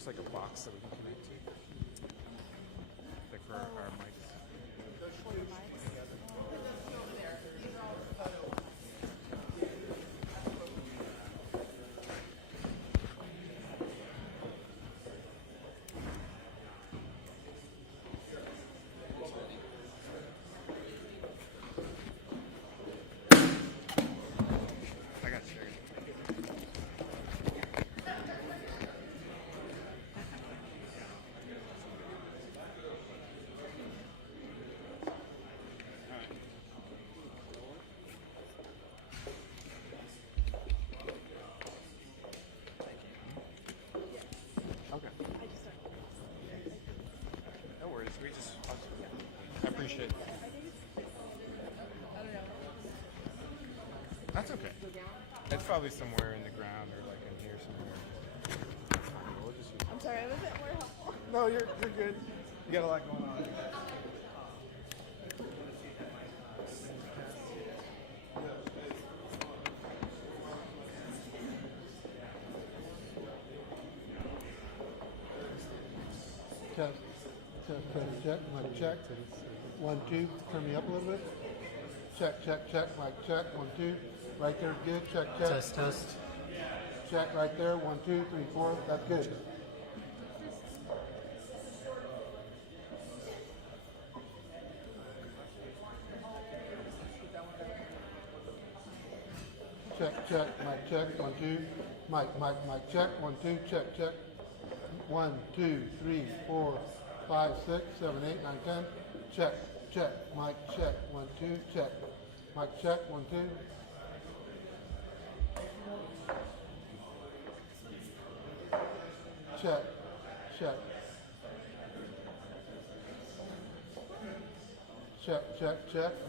there's like a box that we can connect to, like for our mics. I got you. Okay. No worries. I appreciate it. That's okay. It's probably somewhere in the ground or like in here somewhere. We'll just use it. I'm sorry, I wasn't more helpful. No, you're good. You got a lot going on. Check, check, mic check. 1, 2, turn me up a little bit. Check, mic check, 1, 2. Right there, good, check. Test. Check right there, 1, 2, 3, 4, that's good. Check, mic check, 1, 2. Mic check, 1, 2, check. 1, 2, 3, 4, 5, 6, 7, 8, 9, 10. Check, mic check, 1, 2, check. Mic check, 1, 2. Check. Check.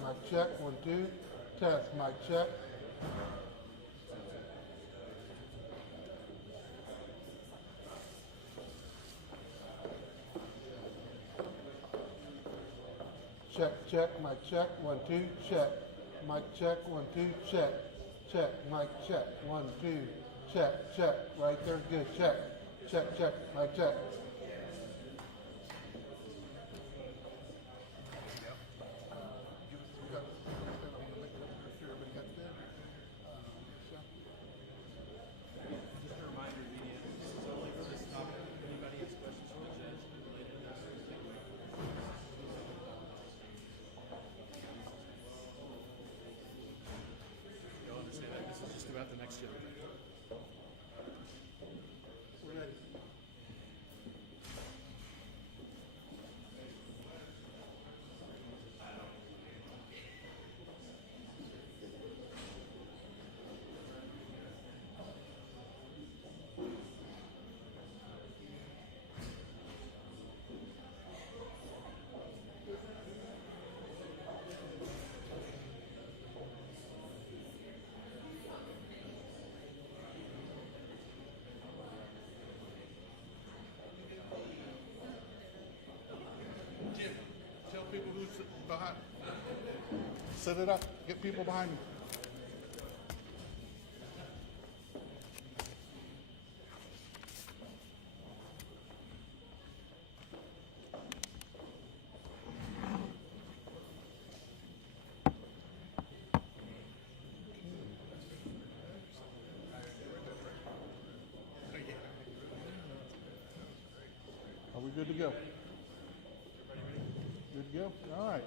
Mic check, 1, 2. Test, mic check. Check, mic check, 1, 2, check. Mic check, 1, 2, check. Mic check, 1, 2, check. Right there, good, check. Mic check. About the next gentleman. We're ready. Tell people who's behind. Set it up. Get people behind me. Are we good to go? Good to go? All right.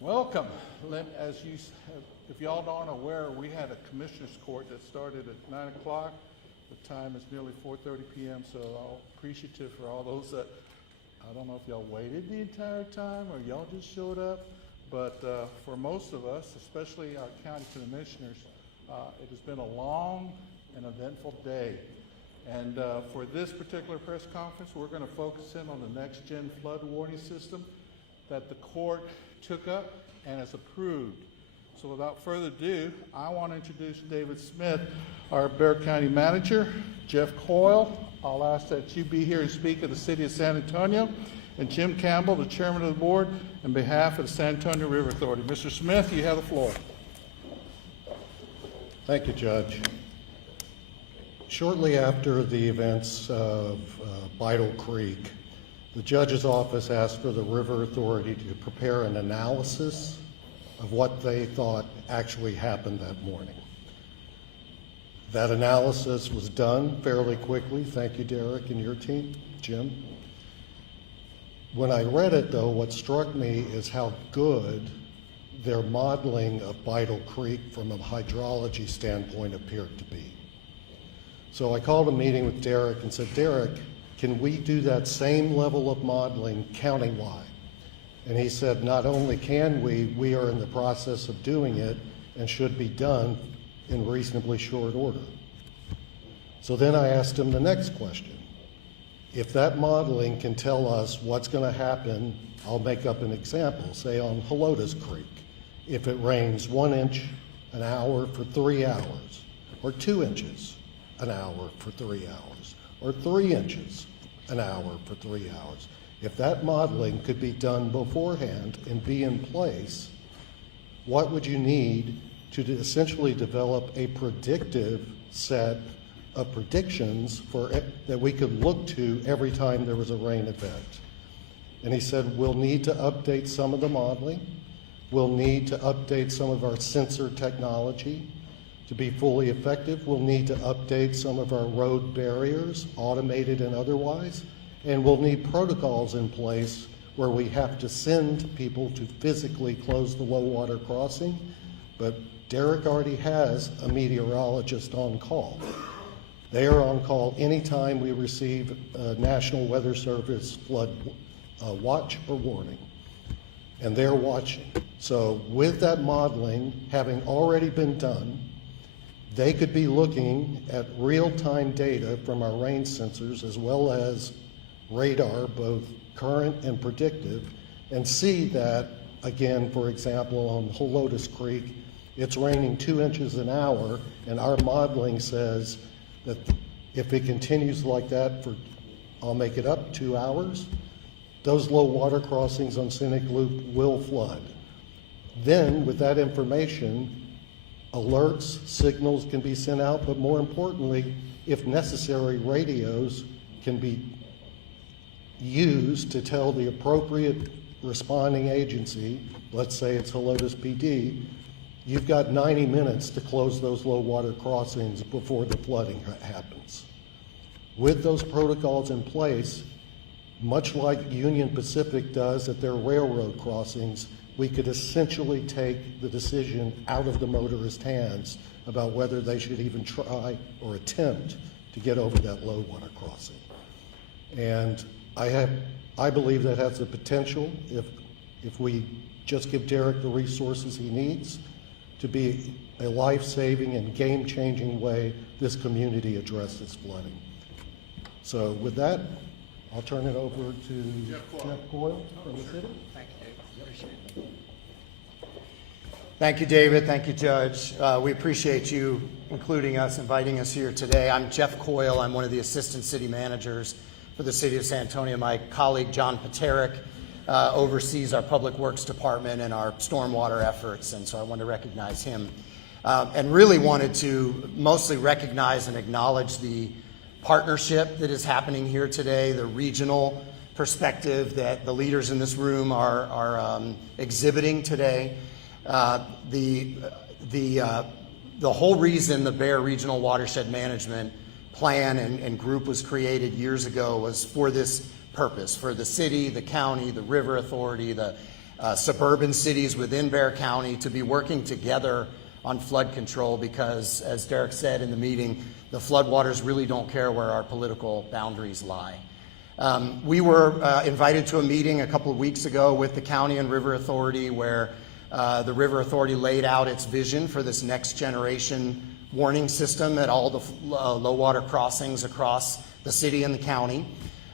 Welcome. As you, if y'all aren't aware, we had a commissioner's court that started at 9 o'clock. The time is nearly 4:30 p.m., so I'm appreciative for all those that, I don't know if y'all waited the entire time or y'all just showed up, but for most of us, especially our county commissioners, it has been a long and eventful day. And for this particular press conference, we're going to focus in on the next-gen flood warning system that the court took up and has approved. So without further ado, I want to introduce David Smith, our Bexar County Manager, Jeff Coyle. I'll ask that you be here and speak of the City of San Antonio, and Jim Campbell, the Chairman of the Board, on behalf of the San Antonio River Authority. Mr. Smith, you have the floor. Thank you, Judge. Shortly after the events of Beidle Creek, the judge's office asked for the River Authority to prepare an analysis of what they thought actually happened that morning. That analysis was done fairly quickly. Thank you, Derek, and your team, Jim. When I read it, though, what struck me is how good their modeling of Beidle Creek from a hydrology standpoint appeared to be. So I called a meeting with Derek and said, Derek, can we do that same level of modeling countywide? And he said, not only can we are in the process of doing it and should be done in reasonably short order. So then I asked him the next question. If that modeling can tell us what's going to happen, I'll make up an example, say on Helotes Creek, if it rains 1 inch an hour for 3 hours, or 2 inches an hour for 3 hours, or 3 inches an hour for 3 hours. If that modeling could be done beforehand and be in place, what would you need to essentially develop a predictive set of predictions that we could look to every time there was a rain event? And he said, we'll need to update some of the modeling. We'll need to update some of our sensor technology to be fully effective. We'll need to update some of our road barriers, automated and otherwise. And we'll need protocols in place where we have to send people to physically close the low water crossing. But Derek already has a meteorologist on call. They are on call anytime we receive a National Weather Service flood watch or warning, and they're watching. So with that modeling having already been done, they could be looking at real-time data from our rain sensors as well as radar, both current and predictive, and see that, again, for example, on Helotes Creek, it's raining 2 inches an hour, and our modeling says that if it continues like that for, I'll make it up, 2 hours, those low water crossings on Scenic Loop will flood. Then, with that information, alerts, signals can be sent out, but more importantly, if necessary, radios can be used to tell the appropriate responding agency, let's say it's Helotes PD, you've got 90 minutes to close those low water crossings before the flooding happens. With those protocols in place, much like Union Pacific does at their railroad crossings, we could essentially take the decision out of the motorist hands about whether they should even try or attempt to get over that low water crossing. And I believe that has the potential, if we just give Derek the resources he needs, to be a life-saving and game-changing way this community addresses flooding. So with that, I'll turn it over to Jeff Coyle from the city. Thank you, David. Appreciate it. Thank you, David. Thank you, Judge. We appreciate you including us, inviting us here today. I'm Jeff Coyle. I'm one of the assistant city managers for the city of San Antonio. My colleague, John Paterick, oversees our public works department and our stormwater efforts, and so I want to recognize him. And really wanted to mostly recognize and acknowledge the partnership that is happening here today, the regional perspective that the leaders in this room are exhibiting today. The whole reason the Bear Regional Watershed Management Plan and group was created years ago was for this purpose, for the city, the county, the River Authority, the suburban cities within Bexar County to be working together on flood control because, as Derek said in the meeting, the floodwaters really don't care where our political boundaries lie. We were invited to a meeting a couple of weeks ago with the county and River Authority where the River Authority laid out its vision for this next generation warning system at all the low water crossings across the city and the county.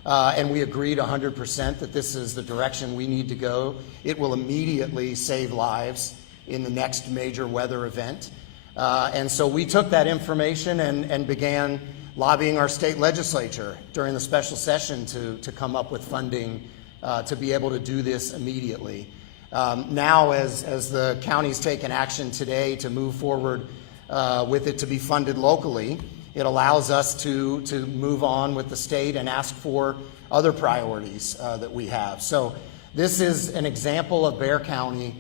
And we agreed 100% that this is the direction we need to go. It will immediately save lives in the next major weather event. And so we took that information and began lobbying our state legislature during the special session to come up with funding to be able to do this immediately. Now, as the county's taken action today to move forward with it to be funded locally, It allows us to move on with the state and ask for other priorities that we have. So this is an example of Bexar County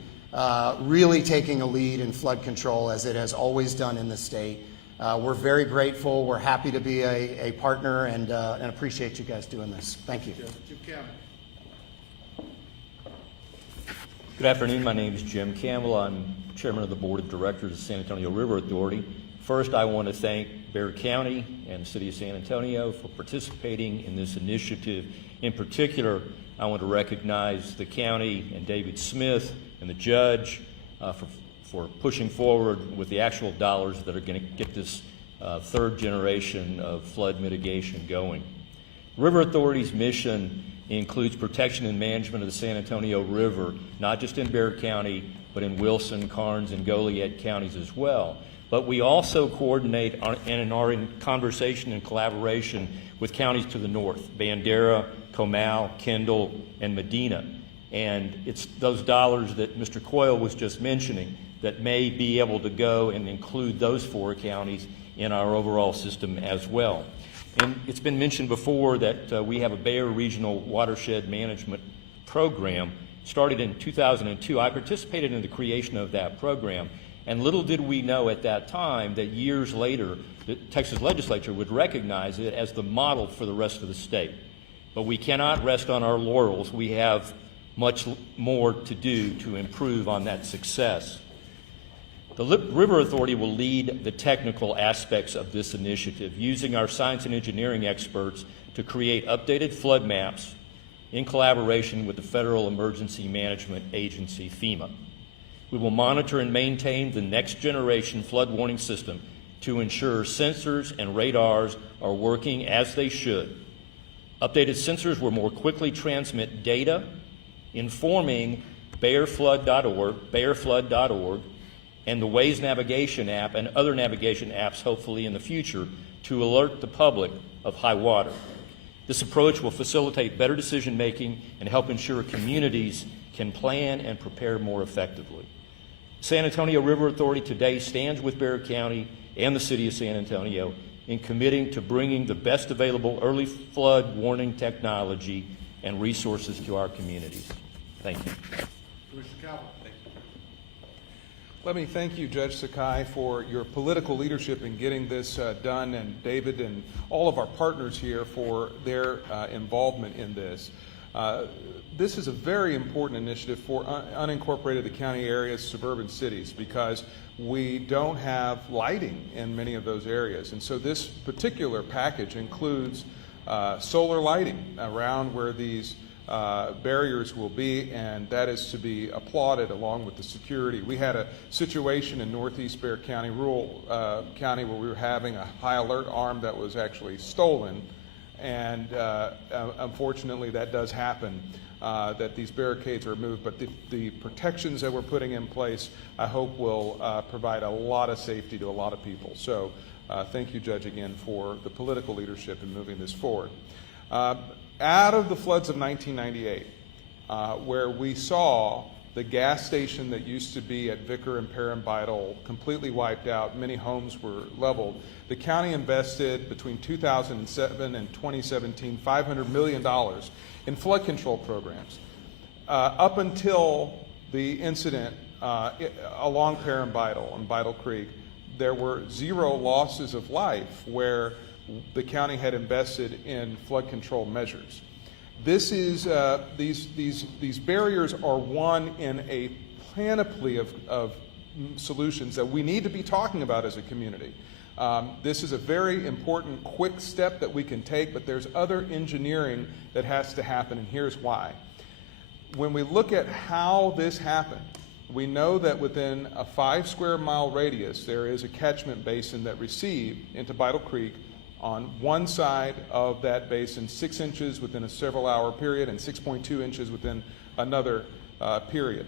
really taking a lead in flood control, as it has always done in the state. We're very grateful. We're happy to be a partner, and appreciate you guys doing this. Thank you. Jim Campbell. Good afternoon. My name is Jim Campbell. I'm chairman of the board of directors of San Antonio River Authority. First, I want to thank Bexar County and the city of San Antonio for participating in this initiative. In particular, I want to recognize the county and David Smith and the judge for pushing forward with the actual dollars that are going to get this third generation of flood mitigation going. River Authority's mission includes protection and management of the San Antonio River, not just in Bexar County, but in Wilson, Karnes, and Goliad counties as well. But we also coordinate and are in conversation and collaboration with counties to the north, Bandera, Comal, Kendall, and Medina. And it's those dollars that Mr. Coyle was just mentioning that may be able to go and include those 4 counties in our overall system as well. And it's been mentioned before that we have a Bexar Regional Watershed Management Program. Started in 2002. I participated in the creation of that program, and little did we know at that time that years later the Texas legislature would recognize it as the model for the rest of the state. But we cannot rest on our laurels. We have much more to do to improve on that success. The River Authority will lead the technical aspects of this initiative, using our science and engineering experts to create updated flood maps in collaboration with the Federal Emergency Management Agency, FEMA. We will monitor and maintain the next generation flood warning system to ensure sensors and radars are working as they should. Updated sensors will more quickly transmit data, informing BexarFlood.org, and the Waze navigation app and other navigation apps, hopefully in the future, to alert the public of high water. This approach will facilitate better decision making and help ensure communities can plan and prepare more effectively. San Antonio River Authority today stands with Bexar County and the city of San Antonio in committing to bringing the best available early flood warning technology and resources to our communities. Thank you. Let me thank you, Judge Sakai, for your political leadership in getting this done, and David and all of our partners here for their involvement in this. This is a very important initiative for unincorporated county areas, suburban cities, because we don't have lighting in many of those areas. And so this particular package includes solar lighting around where these barriers will be, and that is to be applauded along with the security. We had a situation in northeast Bexar County, rural county, where we were having a high alert arm that was actually stolen, and unfortunately that does happen, that these barricades are removed, but the protections that we're putting in place, I hope will provide a lot of safety to a lot of people. So thank you, Judge, again for the political leadership in moving this forward. Out of the floods of 1998, where we saw the gas station that used to be at Vicar and Perrin Bidle completely wiped out, many homes were leveled, the county invested between 2007 and 2017 $500 million in flood control programs. Up until the incident along Perrin Bidle and Bidle Creek, there were 0 losses of life where the county had invested in flood control measures. This is these barriers are one in a panoply of solutions that we need to be talking about as a community. This is a very important, quick step that we can take, but there's other engineering that has to happen, and here's why. When we look at how this happened, we know that within a 5 square mile radius, there is a catchment basin that received into Bidle Creek on one side of that basin 6 inches within a several hour period and 6.2 inches within another period.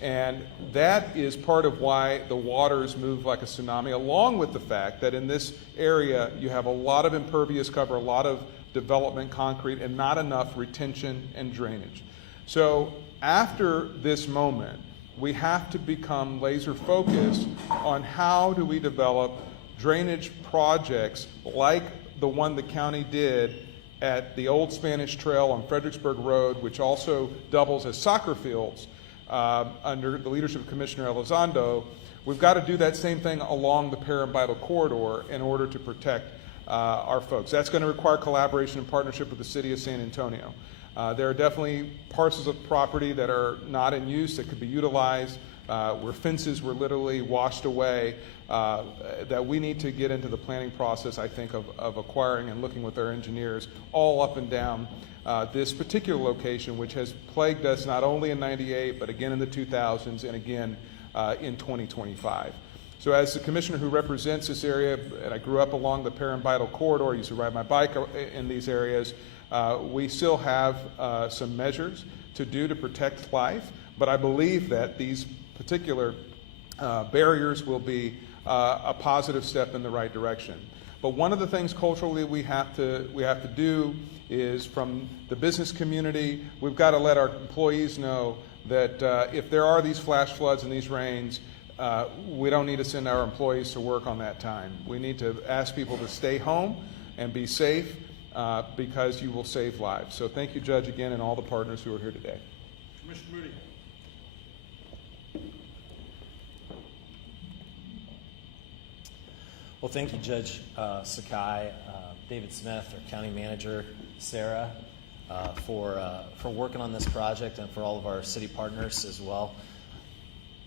And that is part of why the waters move like a tsunami, along with the fact that in this area you have a lot of impervious cover, a lot of development concrete, and not enough retention and drainage. So after this moment, we have to become laser focused on how do we develop drainage projects like the one the county did at the old Spanish Trail on Fredericksburg Road, which also doubles as soccer fields under the leadership of Commissioner Elizondo. We've got to do that same thing along the Parambital corridor in order to protect our folks. That's going to require collaboration and partnership with the city of San Antonio. There are definitely parcels of property that are not in use that could be utilized, where fences were literally washed away, that we need to get into the planning process, I think, of acquiring and looking with our engineers all up and down this particular location, which has plagued us not only in '98, but again in the 2000s and again in 2025. So as the commissioner who represents this area, and I grew up along the Parambital corridor, I used to ride my bike in these areas, we still have some measures to do to protect life, but I believe that these particular barriers will be a positive step in the right direction. But one of the things culturally we have to do is, from the business community, we've got to let our employees know that if there are these flash floods and these rains, we don't need to send our employees to work on that time. We need to ask people to stay home and be safe because you will save lives. So thank you, Judge, again, and all the partners who are here today. Commissioner Moody. Well, thank you, Judge Sakai, David Smith, our county manager, Sarah, for working on this project, and for all of our city partners as well.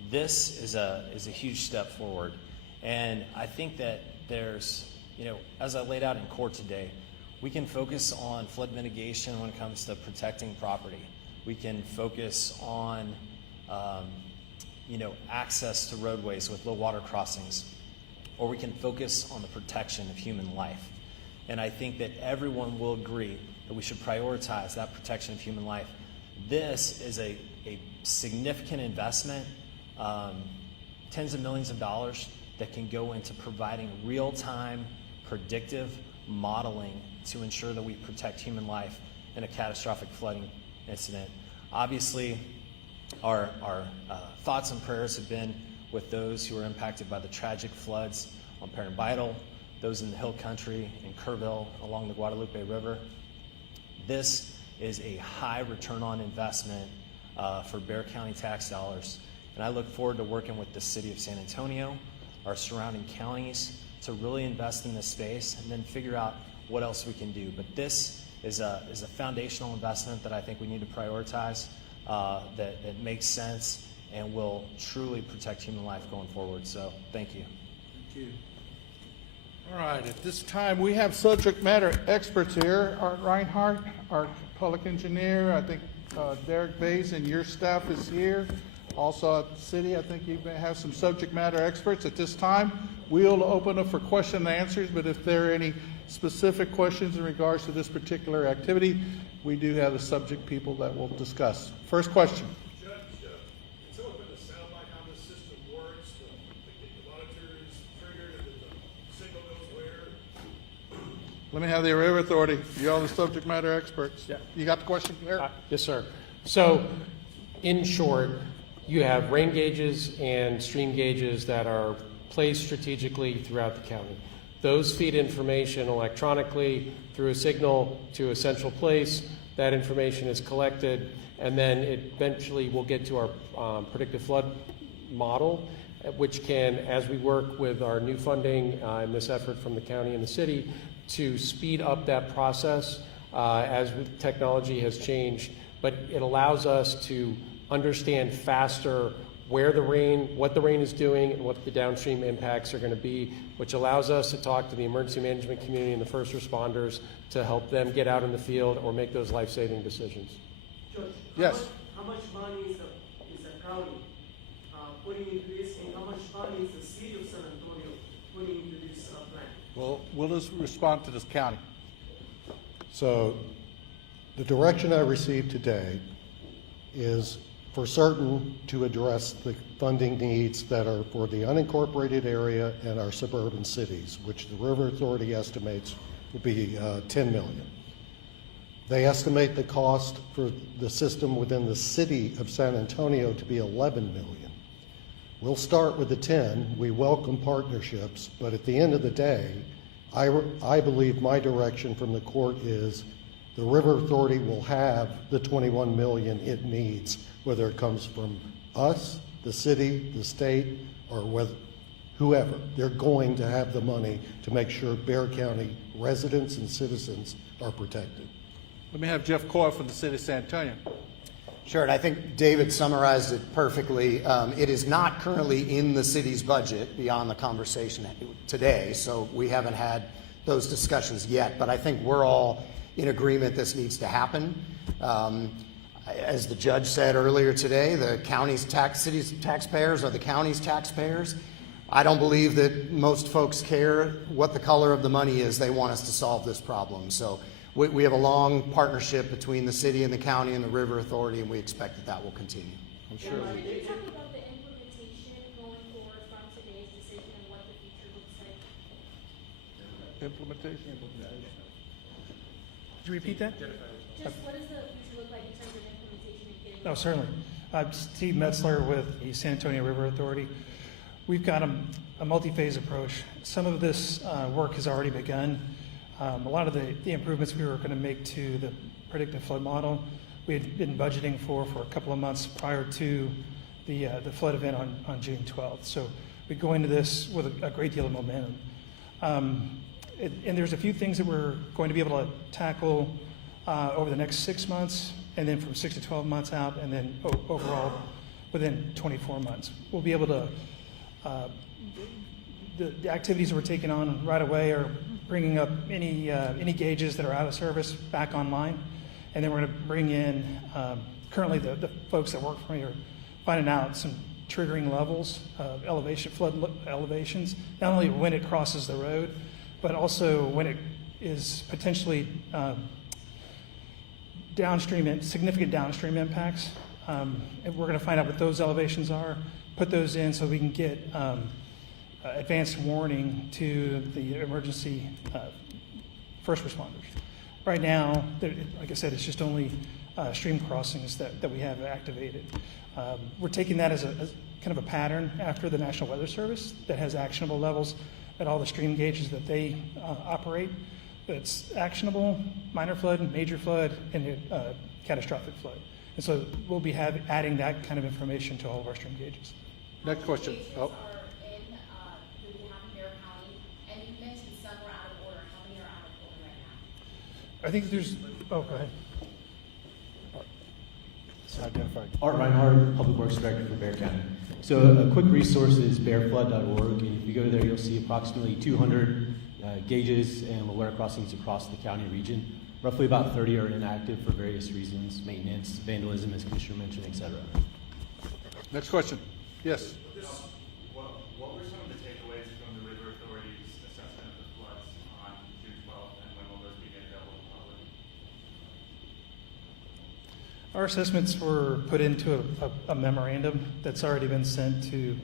This is a huge step forward, and I think that there's, as I laid out in court today, we can focus on flood mitigation when it comes to protecting property. We can focus on, access to roadways with low water crossings, or we can focus on the protection of human life. And I think that everyone will agree that we should prioritize that protection of human life. This is a significant investment, tens of millions of dollars that can go into providing real-time predictive modeling to ensure that we protect human life in a catastrophic flooding incident. Obviously, our thoughts and prayers have been with those who were impacted by the tragic floods on Parambital, those in the Hill Country, in Kerrville, along the Guadalupe River. This is a high return on investment for Bexar County tax dollars. And I look forward to working with the city of San Antonio, our surrounding counties, to really invest in this space and then figure out what else we can do. But this is a foundational investment that I think we need to prioritize, that makes sense and will truly protect human life going forward. So thank you. Thank you. All right, at this time, we have subject matter experts here. Art Reinhardt, our public engineer. I think Derek Bays and your staff is here. Also at the city, I think you may have some subject matter experts. At this time, we'll open up for question and answers, but if there are any specific questions in regards to this particular activity, we do have the subject people that will discuss. First question. Judge, can someone put a soundbite how this system works? The monitor is triggered and the signal goes where? Let me have the River Authority. You all the subject matter experts. Yeah. You got the question there? Yes, sir. So, in short, you have rain gauges and stream gauges that are placed strategically throughout the county. Those feed information electronically through a signal to a central place. That information is collected, and then it eventually will get to our predictive flood model, which can, as we work with our new funding and this effort from the county and the city, to speed up that process as technology has changed. But it allows us to understand faster where the rain, what the rain is doing, and what the downstream impacts are going to be, which allows us to talk to the emergency management community and the first responders to help them get out in the field or make those life-saving decisions. Judge, Yes. How much money is the county putting into this, and how much money is the city of San Antonio putting into this plan? Well, we'll just respond to this county. So the direction I received today is for certain to address the funding needs that are for the unincorporated area and our suburban cities, which the River Authority estimates would be 10 million. They estimate the cost for the system within the city of San Antonio to be 11 million. We'll start with the 10. We welcome partnerships, but at the end of the day, I believe my direction from the court is the River Authority will have the 21 million it needs, whether it comes from us, the city, the state, or whoever. They're going to have the money to make sure Bexar County residents and citizens are protected. Let me have Jeff Coyle from the city of San Antonio. Sure, and I think David summarized it perfectly. It is not currently in the city's budget beyond the conversation today, so we haven't had those discussions yet, but I think we're all in agreement this needs to happen. As the judge said earlier today, the city's taxpayers are the county's taxpayers. I don't believe that most folks care what the color of the money is. They want us to solve this problem. So we have a long partnership between the city and the county and the River Authority, and we expect that that will continue. I'm sure. Can you talk about the implementation going forward from today's decision and what the future looks like? Implementation. Could you repeat that? Just what does the future look like in terms of implementation and getting? Oh, certainly. I'm Steve Metzler with the San Antonio River Authority. We've got a multi-phase approach. Some of this work has already begun. A lot of the improvements we were going to make to the predictive flood model, we had been budgeting for a couple of months prior to the flood event on June 12th. So we go into this with a great deal of momentum. And there's a few things that we're going to be able to tackle over the next 6 months, and then from 6 to 12 months out, and then overall within 24 months. We'll be able to, the activities we're taking on right away are bringing up any gauges that are out of service back online, and then we're going to bring in, currently the folks that work for me are finding out some triggering levels of flood elevations, not only when it crosses the road, but also when it is potentially significant downstream impacts. And we're going to find out what those elevations are, put those in so we can get advanced warning to the emergency first responders. Right now, like I said, it's just only stream crossings that we have activated. We're taking that as kind of a pattern after the National Weather Service that has actionable levels at all the stream gauges that they operate. It's actionable, minor flood, major flood, and catastrophic flood. And so we'll be adding that kind of information to all of our stream gauges. Next question. Oh. Are in the Bexar County, and you mentioned some were out of order. How many are out of order right now? I think there's, go ahead. Art Reinhardt, Public Works Director for Bexar County. So a quick resource is bearflood.org, and if you go there, you'll see approximately 200 gauges and water crossings across the county region. Roughly about 30 are inactive for various reasons, maintenance, vandalism, as Commissioner mentioned, et cetera. Next question. Yes. What were some of the takeaways from the River Authority's assessment of the floods on June 12th, and when will those be made available to the public? Our assessments were put into a memorandum that's already been sent to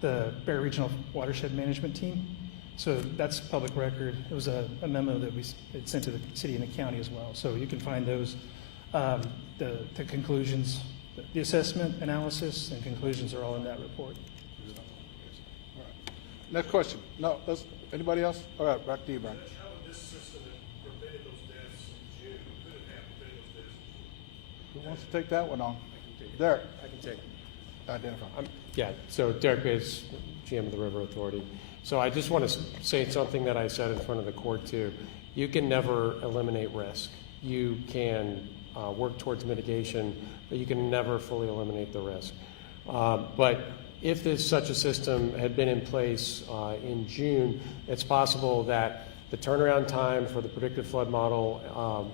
the Bexar Regional Watershed Management Team. So that's public record. It was a memo that we sent to the city and the county as well. So you can find those, the conclusions, the assessment, analysis, and conclusions are all in that report. Next question. No, anybody else? All right, back to you, Brian. How would this system that prevented those deaths in June, could it have prevented those deaths in June? Who wants to take that one on? Derek. I can take it. Identify. Yeah, so Derek is GM of the River Authority. So I just want to say something that I said in front of the court too. You can never eliminate risk. You can work towards mitigation, but you can never fully eliminate the risk. But if such a system had been in place in June, it's possible that the turnaround time for the predictive flood model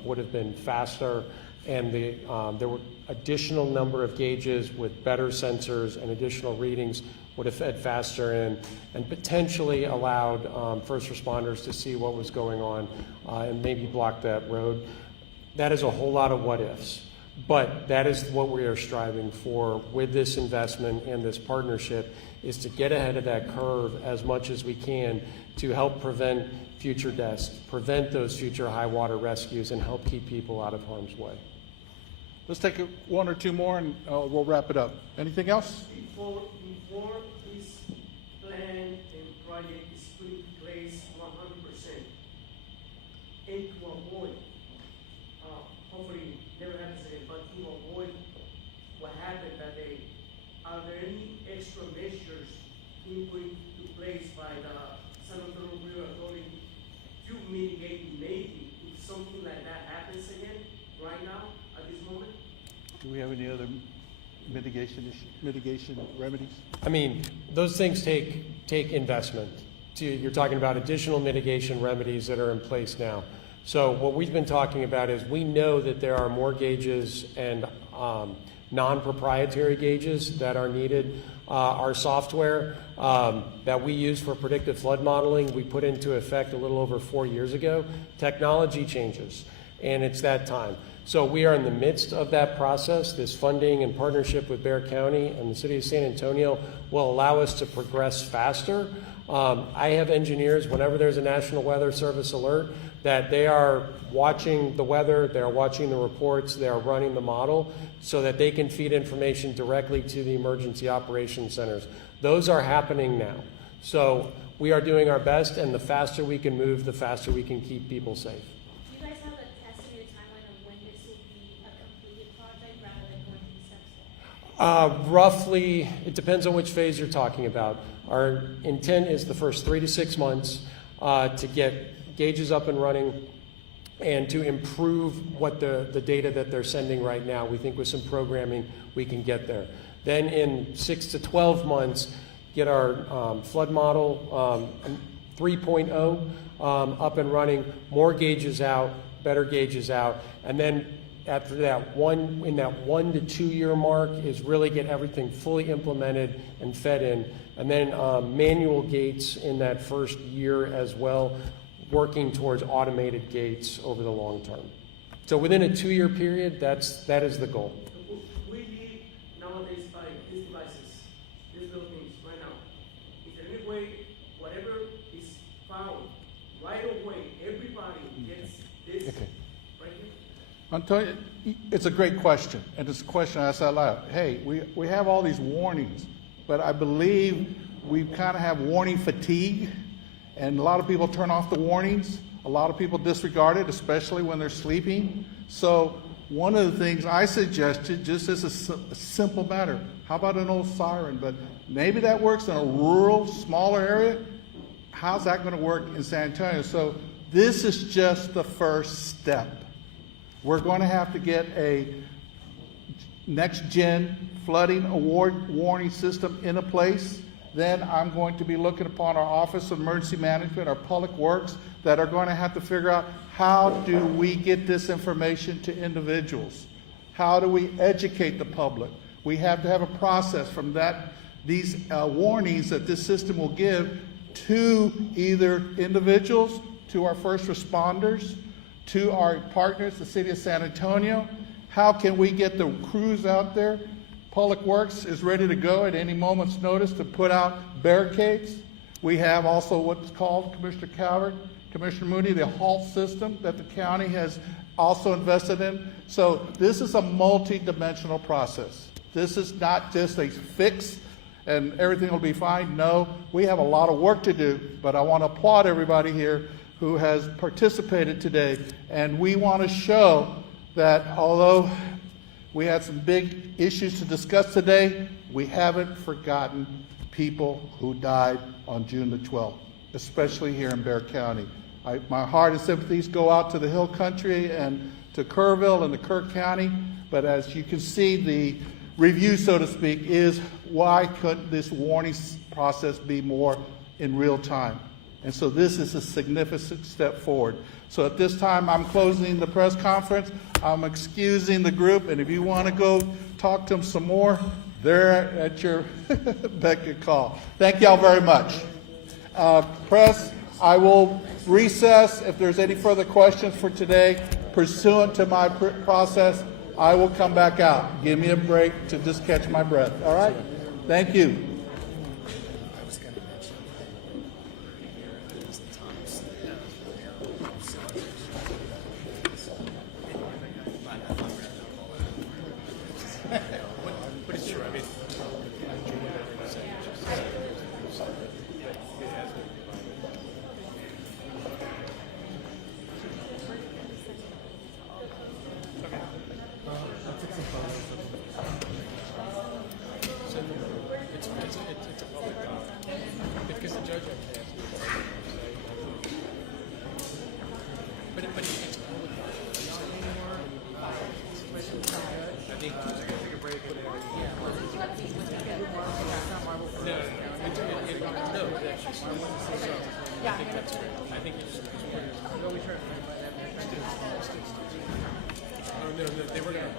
would have been faster, and there were additional number of gauges with better sensors and additional readings would have fed faster in and potentially allowed first responders to see what was going on and maybe block that road. That is a whole lot of what ifs, but that is what we are striving for with this investment and this partnership, is to get ahead of that curve as much as we can to help prevent future deaths, prevent those future high water rescues, and help keep people out of harm's way. Let's take one or two more and we'll wrap it up. Anything else? Before we again to avoid, hopefully never happens again, but to avoid what happened that day, are there any extra measures being put into place by the San Antonio River Authority to mitigate maybe if something like that happens again right now at this moment? Do we have any other mitigation remedies? I mean, those things take investment. You're talking about additional mitigation remedies that are in place now. So what we've been talking about is we know that there are more gauges and non-proprietary gauges that are needed. Our software that we use for predictive flood modeling, we put into effect a little over 4 years ago. Technology changes, and it's that time. So we are in the midst of that process. This funding and partnership with Bexar County and the City of San Antonio will allow us to progress faster. I have engineers, whenever there's a National Weather Service alert, that they are watching the weather, they are watching the reports, they are running the model so that they can feed information directly to the emergency operations centers. Those are happening now. So we are doing our best, and the faster we can move, the faster we can keep people safe. Do you guys have a estimated timeline of when this will be a completed project rather than going through steps? Roughly, it depends on which phase you're talking about. Our intent is the first 3 to 6 months to get gauges up and running and to improve what the data that they're sending right now. We think with some programming we can get there. Then in 6 to 12 months, get our flood model 3.0 up and running, more gauges out, better gauges out, and then after that, in that 1 to 2 year mark is really get everything fully implemented and fed in. And then manual gates in that first year as well, working towards automated gates over the long term. So within a 2 year period, that is the goal. We live nowadays by these devices, these little things right now. Is there any way, whatever is found right away, everybody gets this right here? Antonio, it's a great question, and it's a question I asked out loud. Hey, we have all these warnings, but I believe we kind of have warning fatigue, and a lot of people turn off the warnings. A lot of people disregard it, especially when they're sleeping. So one of the things I suggested, just as a simple matter, how about an old siren? But maybe that works in a rural, smaller area. How's that going to work in San Antonio? So this is just the first step. We're going to have to get a next-gen flooding award warning system into place. Then I'm going to be looking upon our Office of Emergency Management, our Public Works, that are going to have to figure out how do we get this information to individuals? How do we educate the public? We have to have a process from these warnings that this system will give to either individuals, to our first responders, to our partners, the City of San Antonio. How can we get the crews out there? Public Works is ready to go at any moment's notice to put out barricades. We have also what's called, Commissioner Calvert, Commissioner Mooney, the halt system that the county has also invested in. So this is a multi-dimensional process. This is not just a fix and everything will be fine. No, we have a lot of work to do, but I want to applaud everybody here who has participated today. And we want to show that although we had some big issues to discuss today, we haven't forgotten people who died on June the 12th, especially here in Bexar County. My heart and sympathies go out to the Hill Country and to Kerrville and to Kirk County, but as you can see, the review, so to speak, is why couldn't this warning process be more in real time? And so this is a significant step forward. So at this time, I'm closing the press conference. I'm excusing the group, and if you want to go talk to them some more, they're at your beck and call. Thank y'all very much. Press, I will recess. If there's any further questions for today, pursuant to my process, I will come back out. Give me a break to just catch my breath. All right? Thank you.